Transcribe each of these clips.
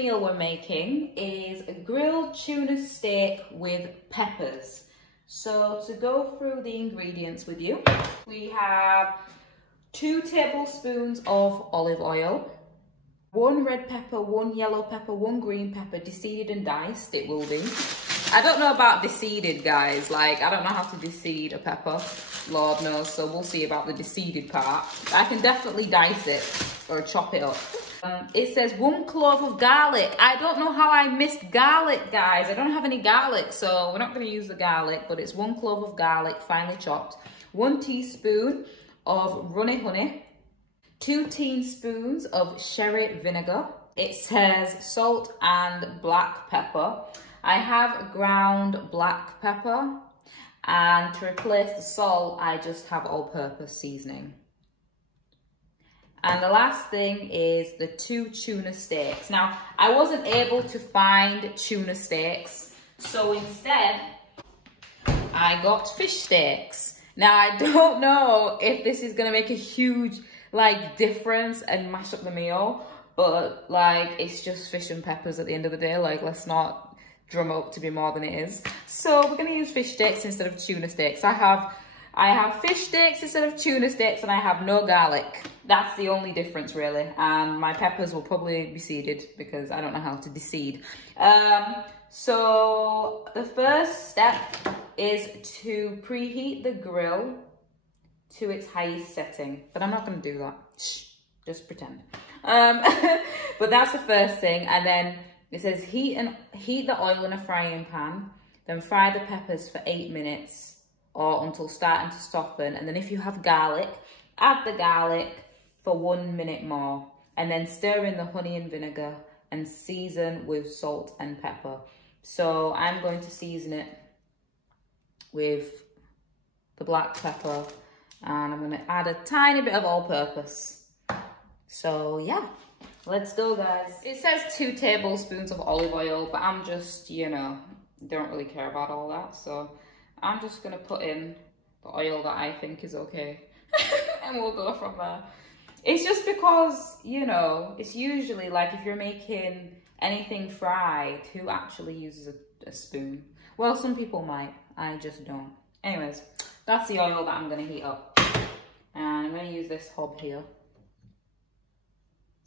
meal we're making is a grilled tuna steak with peppers. So to go through the ingredients with you, we have 2 tablespoons of olive oil, 1 red pepper, 1 yellow pepper, 1 green pepper, deseeded and diced it will be. I don't know about deseeded, guys. Like, I don't know how to deseed a pepper. Lord knows, so we'll see about the deseeded part. I can definitely dice it or chop it up. It says 1 clove of garlic. I don't know how I missed garlic, guys. I don't have any garlic, so we're not going to use the garlic, but it's 1 clove of garlic, finely chopped. 1 teaspoon of runny honey. 2 teaspoons of sherry vinegar. It says salt and black pepper. I have ground black pepper, and to replace the salt, I just have all-purpose seasoning. And the last thing is the 2 tuna steaks. Now, I wasn't able to find tuna steaks, so instead, I got fish steaks. Now, I don't know if this is gonna make a huge, like, difference and mash up the meal, but, like, it's just fish and peppers at the end of the day. Like, let's not drum up to be more than it is. So we're gonna use fish steaks instead of tuna steaks. I have fish steaks instead of tuna steaks, and I have no garlic. That's the only difference, really. And my peppers will probably be seeded because I don't know how to deseed. So the first step is to preheat the grill to its highest setting, but I'm not gonna do that. Shh, just pretend. But that's the first thing, and then it says heat the oil in a frying pan, then fry the peppers for 8 minutes or until starting to soften. And then if you have garlic, add the garlic for 1 minute more, and then stir in the honey and vinegar and season with salt and pepper. So I'm going to season it with the black pepper, and I'm going to add a tiny bit of all-purpose. So yeah. Let's go, guys. It says 2 tablespoons of olive oil, but I'm just, you know, don't really care about all that. So I'm just gonna put in the oil that I think is okay. And we'll go from there. It's just because, you know, it's usually like if you're making anything fried, who actually uses a spoon? Well, some people might, I just don't. Anyways, that's the oil that I'm gonna heat up. And I'm gonna use this hob here.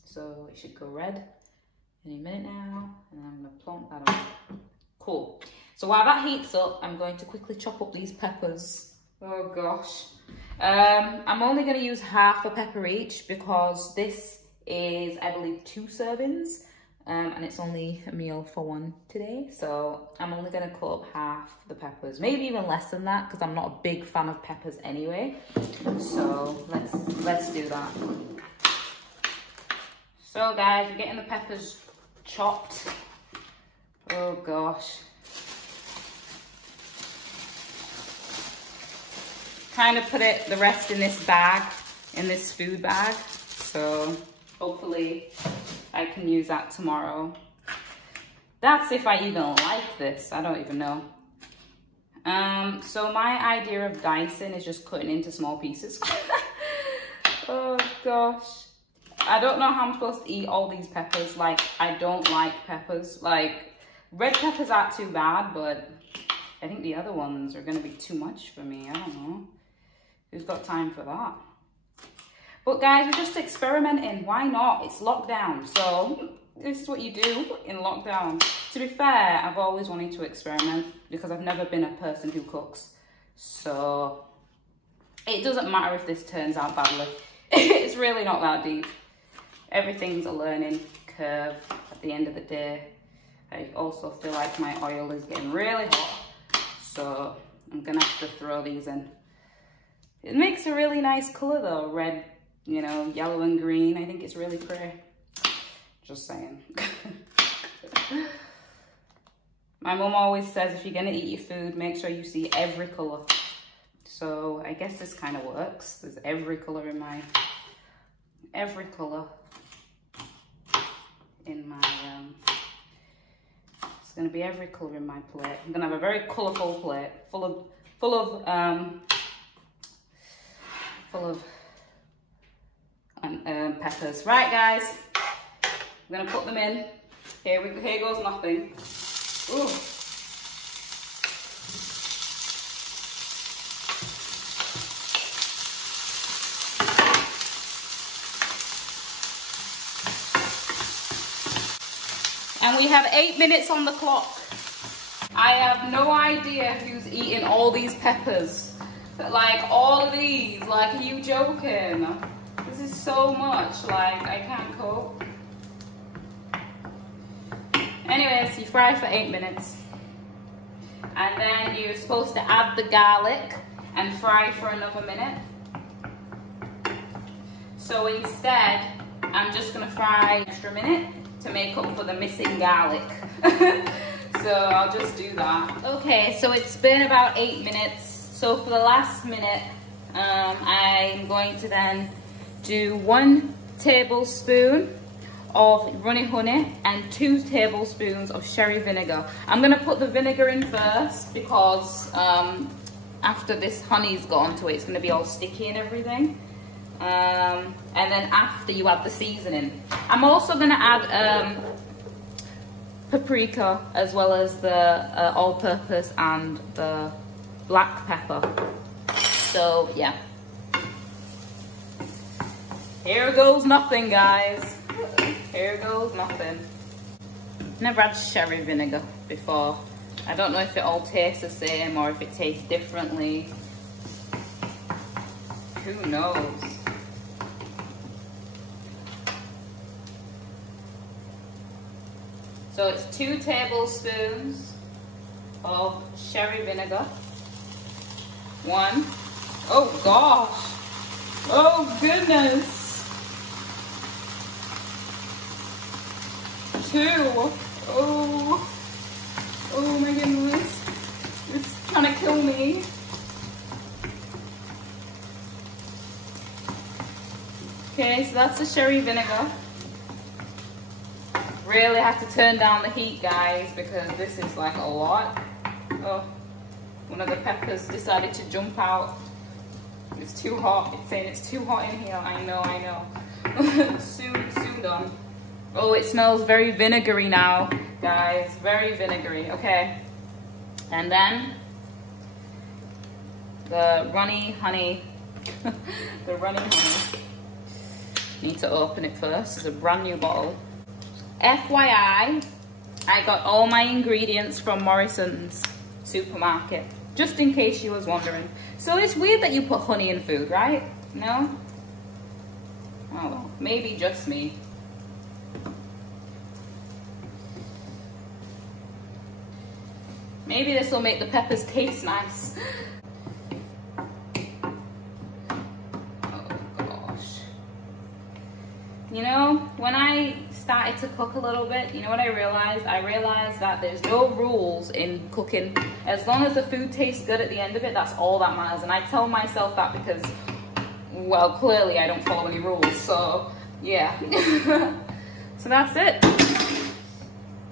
So it should go red any minute now, and I'm gonna plonk that on. Cool. So while that heats up, I'm going to quickly chop up these peppers. Oh gosh. I'm only gonna use half a pepper each because this is, I believe, 2 servings, and it's only a meal for 1 today. So I'm only gonna cut up half the peppers, maybe even less than that, because I'm not a big fan of peppers anyway. So let's do that. So guys, we're getting the peppers chopped. Oh gosh. Kind of put the rest in this bag, in this food bag. So hopefully I can use that tomorrow. That's if I even like this, I don't even know. So my idea of dicing is just cutting into small pieces. Oh gosh. I don't know how I'm supposed to eat all these peppers. Like, I don't like peppers. Like, red peppers aren't too bad, but I think the other ones are gonna be too much for me. I don't know. Who's got time for that? But guys, we're just experimenting. Why not? It's lockdown. So this is what you do in lockdown. To be fair, I've always wanted to experiment because I've never been a person who cooks. So it doesn't matter if this turns out badly. It's really not that deep. Everything's a learning curve at the end of the day. I also feel like my oil is getting really hot, so I'm gonna have to throw these in. It makes a really nice color though, red, you know, yellow and green. I think it's really pretty. Just saying. My mum always says if you're gonna eat your food, make sure you see every color. So I guess this kind of works. There's every color in my it's gonna be every color in my plate. I'm gonna have a very colorful plate full of peppers. Right guys, I'm gonna put them in Here goes nothing. Ooh. And we have 8 minutes on the clock. I have no idea who's eating all these peppers. Like, all of these. Like, are you joking? This is so much. Like, I can't cope. Anyways, you fry for 8 minutes. And then you're supposed to add the garlic and fry for another minute. So instead, I'm just gonna fry an extra minute to make up for the missing garlic. So I'll just do that. Okay, so it's been about 8 minutes. So for the last minute, I'm going to then do 1 tablespoon of runny honey and 2 tablespoons of sherry vinegar. I'm gonna put the vinegar in first because after this honey's got onto it, it's gonna be all sticky and everything. And then after you add the seasoning. I'm also gonna add paprika as well as the all-purpose and the black pepper. So yeah. Here goes nothing, guys. Here goes nothing. Never had sherry vinegar before. I don't know if it all tastes the same or if it tastes differently. Who knows? So it's 2 tablespoons of sherry vinegar. 1. Oh gosh. Oh goodness. 2. Oh. Oh my goodness. It's trying to kill me. Okay, so that's the sherry vinegar. Really have to turn down the heat, guys, because this is like a lot. Oh, one of the peppers decided to jump out. It's too hot. It's saying it's too hot in here. I know. soon done. Oh, it smells very vinegary now, guys. Very vinegary. Okay. And then the runny honey. The runny honey. Need to open it first. It's a brand new bottle. FYI, I got all my ingredients from Morrison's supermarket, just in case you was wondering. So it's weird that you put honey in food, right? No? Oh, well, maybe just me. Maybe this will make the peppers taste nice. You know, when I started to cook a little bit, you know what I realized? I realized that there's no rules in cooking. As long as the food tastes good at the end of it, that's all that matters. And I tell myself that because, well, clearly I don't follow any rules. So, yeah. So that's it.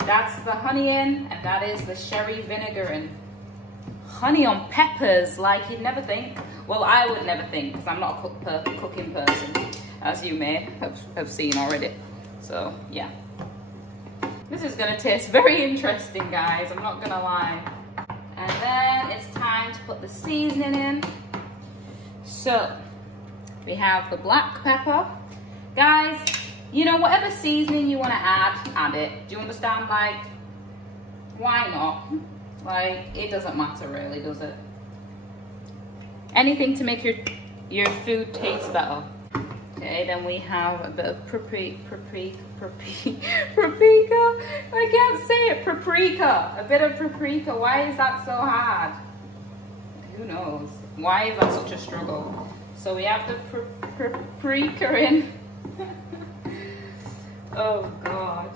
That's the honey in, and that is the sherry vinegar in. Honey on peppers, like you'd never think. Well, I would never think, because I'm not a cooking person, as you may have seen already. So yeah, this is gonna taste very interesting, guys, I'm not gonna lie. And then it's time to put the seasoning in. So we have the black pepper. Guys, you know, whatever seasoning you want to add it. Do you understand? Like, why not? Like, it doesn't matter really, does it? Anything to make your food taste better. Okay, then we have a bit of paprika. I can't say it. Paprika. A bit of paprika. Why is that so hard? Who knows? Why is that such a struggle? So we have the paprika in. Oh gosh.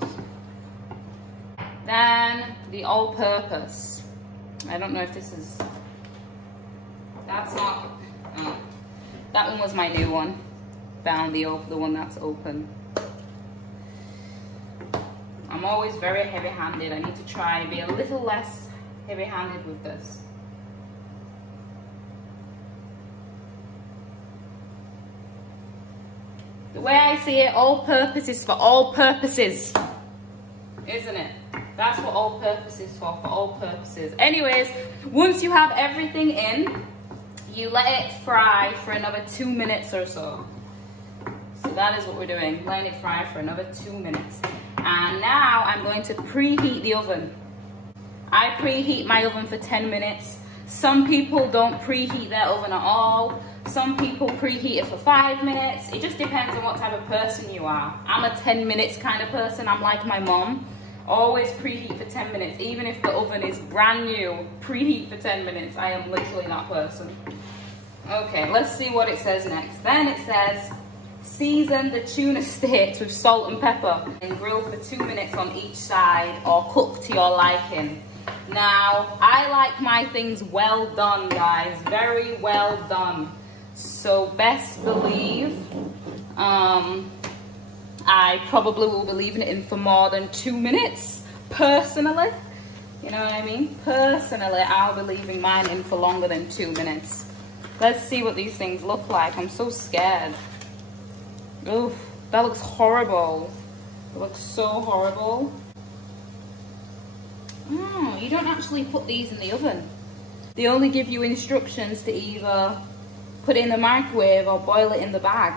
Then the all-purpose. I don't know if this is. That's not. Oh. That one was my new one. Found the one that's open. I'm always very heavy-handed. I need to try and be a little less heavy-handed with this. The way I see it, all-purpose is for all purposes. isn't it? That's what all purpose is for all purposes. Anyways, once you have everything in, you let it fry for another 2 minutes or so. So that is what we're doing, letting it fry for another 2 minutes. And now I'm going to preheat the oven. I preheat my oven for 10 minutes. Some people don't preheat their oven at all. Some people preheat it for 5 minutes. It just depends on what type of person you are. I'm a 10 minutes kind of person. I'm like my mom. Always preheat for 10 minutes. Even if the oven is brand new, preheat for 10 minutes. I am literally that person. Okay, let's see what it says next. Then it says, season the tuna steaks with salt and pepper and grill for 2 minutes on each side or cook to your liking. Now, I like my things well done, guys. Very well done. So best believe, I probably will be leaving it in for more than 2 minutes, personally. You know what I mean? Personally, I'll be leaving mine in for longer than 2 minutes. Let's see what these things look like. I'm so scared. Oof, that looks horrible. It looks so horrible. Oh, you don't actually put these in the oven. They only give you instructions to either put it in the microwave or boil it in the bag.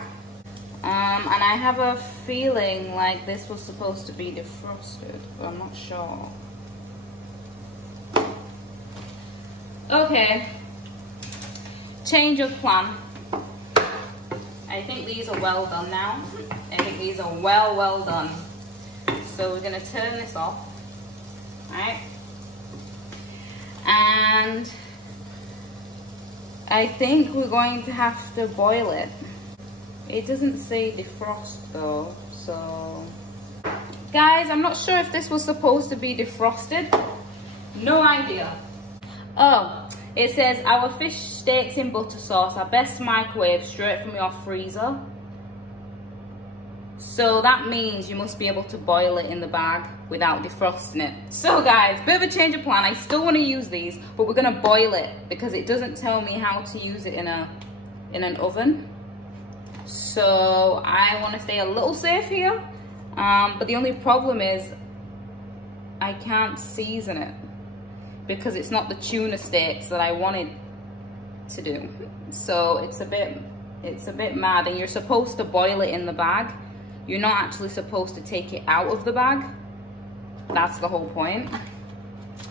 And I have a feeling like this was supposed to be defrosted, but I'm not sure. Okay, change of plan. I think these are well done now. I think these are well done. So we're gonna turn this off, right? And I think we're going to have to boil it. It doesn't say defrost though, so. Guys, I'm not sure if this was supposed to be defrosted. No idea. Oh, it says our fish steaks in butter sauce are best microwave straight from your freezer. So that means you must be able to boil it in the bag without defrosting it. So guys, bit of a change of plan. I still want to use these, but we're gonna boil it because it doesn't tell me how to use it in an oven. So I want to stay a little safe here. But the only problem is I can't season it because it's not the tuna steaks that I wanted to do. So it's a bit mad, and you're supposed to boil it in the bag. You're not actually supposed to take it out of the bag. That's the whole point,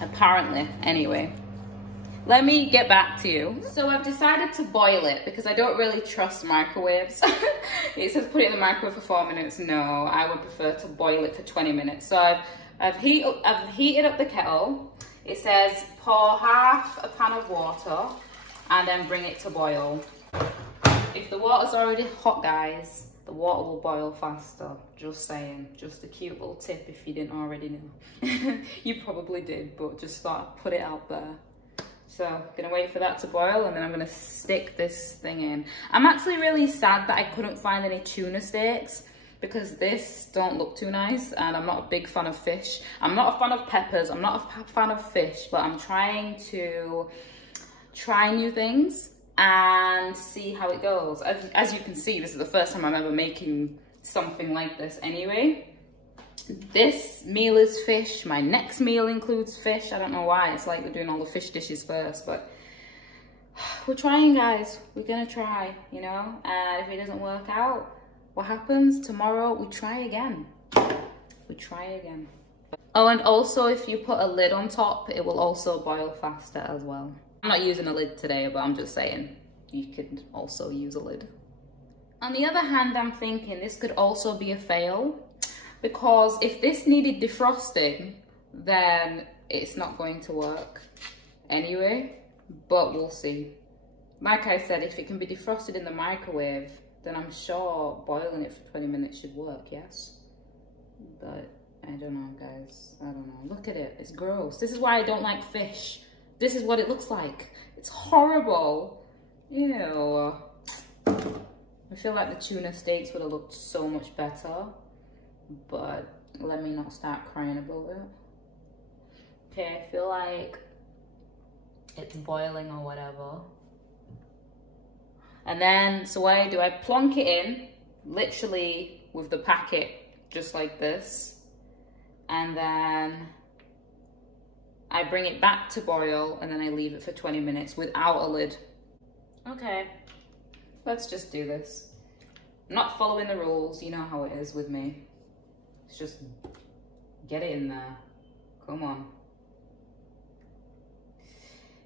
apparently. Anyway, let me get back to you. So I've decided to boil it because I don't really trust microwaves. It says put it in the microwave for 4 minutes. No, I would prefer to boil it for 20 minutes. So I've heated up the kettle. It says pour half a pan of water and then bring it to boil. If the water's already hot, guys, the water will boil faster. Just saying. Just a cute little tip if you didn't already know. You probably did, but just thought I'd put it out there. So I'm gonna wait for that to boil and then I'm gonna stick this thing in. I'm actually really sad that I couldn't find any tuna steaks because this don't look too nice, and I'm not a big fan of fish. I'm not a fan of peppers, I'm not a fan of fish, but I'm trying to try new things and see how it goes. As you can see, this is the first time I'm ever making something like this anyway. This meal is fish. My next meal includes fish. I don't know why. It's like they're doing all the fish dishes first, but we're trying, guys. We're gonna try, you know? And if it doesn't work out, what happens? Tomorrow, we try again. We try again. Oh, and also if you put a lid on top, it will also boil faster as well. I'm not using a lid today, but I'm just saying you could also use a lid. On the other hand, I'm thinking this could also be a fail, because if this needed defrosting, then it's not going to work anyway, but we'll see. Like I said, if it can be defrosted in the microwave, then I'm sure boiling it for 20 minutes should work, yes? But I don't know, guys. I don't know. Look at it. It's gross. This is why I don't like fish. This is what it looks like. It's horrible. Ew. I feel like the tuna steaks would have looked so much better, but let me not start crying about it. Okay, I feel like it's boiling or whatever. And then, so what I do, I plonk it in, literally with the packet, just like this. and then I bring it back to boil, and then I leave it for 20 minutes without a lid. Okay, let's just do this. I'm not following the rules, you know how it is with me. It's just get it in there. Come on.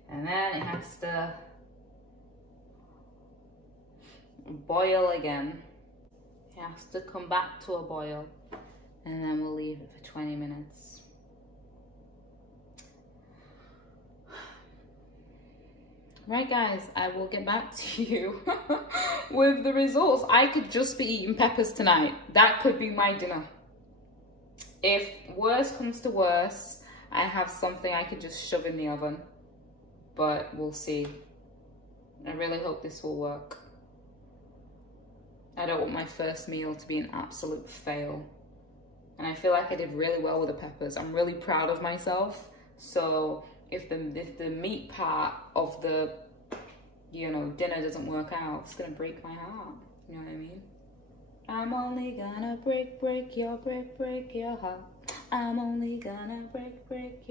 And then it has to boil again. It has to come back to a boil, and then we'll leave it for 20 minutes. Right guys, I will get back to you with the results. I could just be eating peppers tonight. That could be my dinner. If worse comes to worse, I have something I could just shove in the oven, but we'll see. I really hope this will work. I don't want my first meal to be an absolute fail. And I feel like I did really well with the peppers. I'm really proud of myself. So if the meat part of the, you know, dinner doesn't work out, it's gonna break my heart. You know what I mean? I'm only gonna break your heart. I'm only gonna break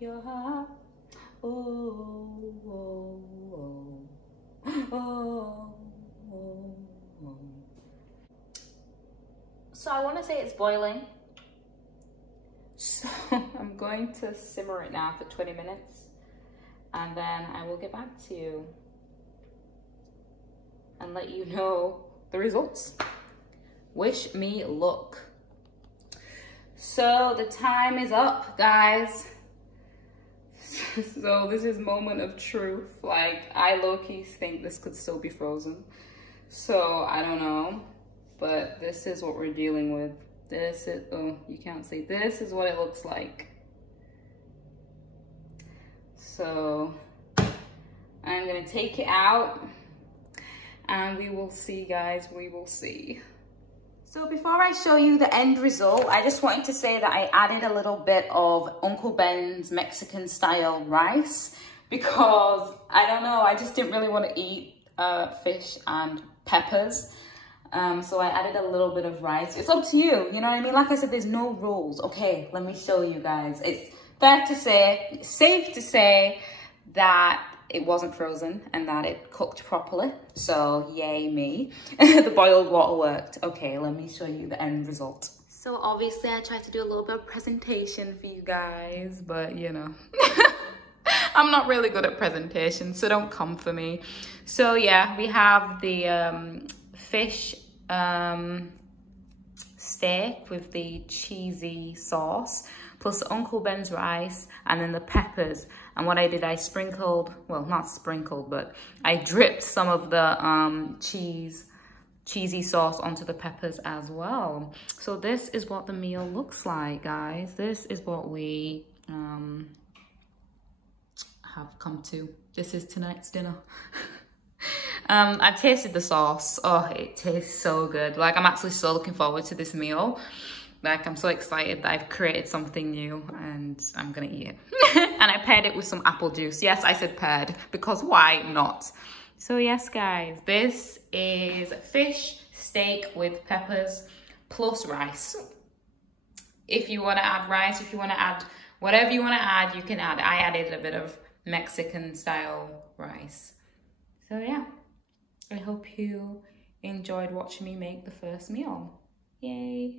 your heart. Oh, oh, oh, oh, oh, oh. So I want to say it's boiling. So I'm going to simmer it now for 20 minutes, and then I will get back to you and let you know the results. Wish me luck. So the time is up, guys. So this is moment of truth. Like, I low-key think this could still be frozen. So I don't know, but this is what we're dealing with. This is, oh, you can't see. This is what it looks like. So I'm gonna take it out and we will see, guys, we will see. So before I show you the end result, I just wanted to say that I added a little bit of Uncle Ben's Mexican style rice because, I don't know, I just didn't really want to eat fish and peppers. So I added a little bit of rice. It's up to you, you know what I mean? Like I said, there's no rules. Okay, let me show you guys. It's fair to say, safe to say that it wasn't frozen and that it cooked properly. So yay me. The boiled water worked. Okay, let me show you the end result. So obviously I tried to do a little bit of presentation for you guys, but you know, I'm not really good at presentation, so don't come for me. So yeah, we have the fish steak with the cheesy sauce, plus Uncle Ben's rice, and then the peppers. And what I did, I sprinkled, well, not sprinkled, but I dripped some of the cheesy sauce onto the peppers as well. So this is what the meal looks like, guys. This is what we have come to. This is tonight's dinner. I've tasted the sauce. Oh, it tastes so good. Like, I'm actually so looking forward to this meal. Like, I'm so excited that I've created something new and I'm gonna eat it. And I paired it with some apple juice. Yes, I said paired, because why not? So yes, guys, this is fish steak with peppers plus rice. If you wanna add rice, if you wanna add whatever you wanna add, you can add. I added a bit of Mexican style rice. So yeah, I hope you enjoyed watching me make the first meal. Yay.